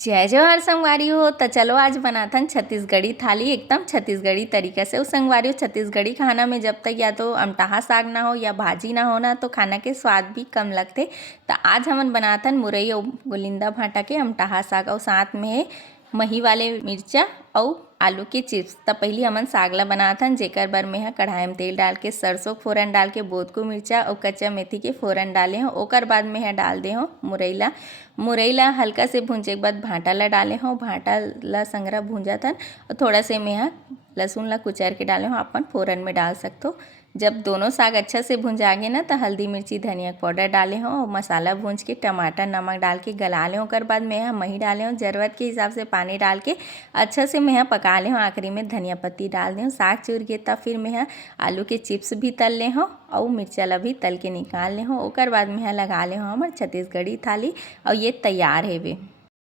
जय जवाहर संगवारी हो। तो चलो आज बनाथन छत्तीसगढ़ी थाली एकदम छत्तीसगढ़ी तरीके से। उस संगवारी हो छत्तीसगढ़ी खाना में जब तक या तो अमटहा साग ना हो या भाजी ना हो ना तो खाना के स्वाद भी कम लगते। तो आज हमन बनाथन मुरई और गोलिंदा भाटा के अमटहा साग और साथ में मही वाले मिर्चा और आलू के चिप्स। तो पहले हमन साग ला बनाथन, जेकर बर में कढ़ाई में तेल डाल के सरसों फोरन डाल के बोद को मिर्चा और कच्चा मेथी के फोरन डाले हो। ओकर बाद में डाल दे हो मुरई ला हल्का से भूंजे के बाद भाटा ला डाले हो। भाटा ला संगरा भूंजाथन और थोड़ा से में लहसुन ला कुचर के डाले हो। अपन फोरन में डाल सकते हो। जब दोनों साग अच्छा से भुंजा गए ना तो हल्दी मिर्ची धनिया पाउडर डाले हो और मसाला भूंज के टमाटर नमक डाल के गला ले। ओकर बाद में मही डाले हो, ज़रूरत के हिसाब से पानी डाल के अच्छा से मैं पका ले हो। आखिरी में धनिया पत्ती डाल दे हो। साग चूर के तब फिर मैं आलू के चिप्स भी तल ले हो और मिर्चा ला भी तल के निकाल ले हो। ओकर बाद में लगा ले हो हमर छत्तीसगढ़ी थाली और ये तैयार है वे।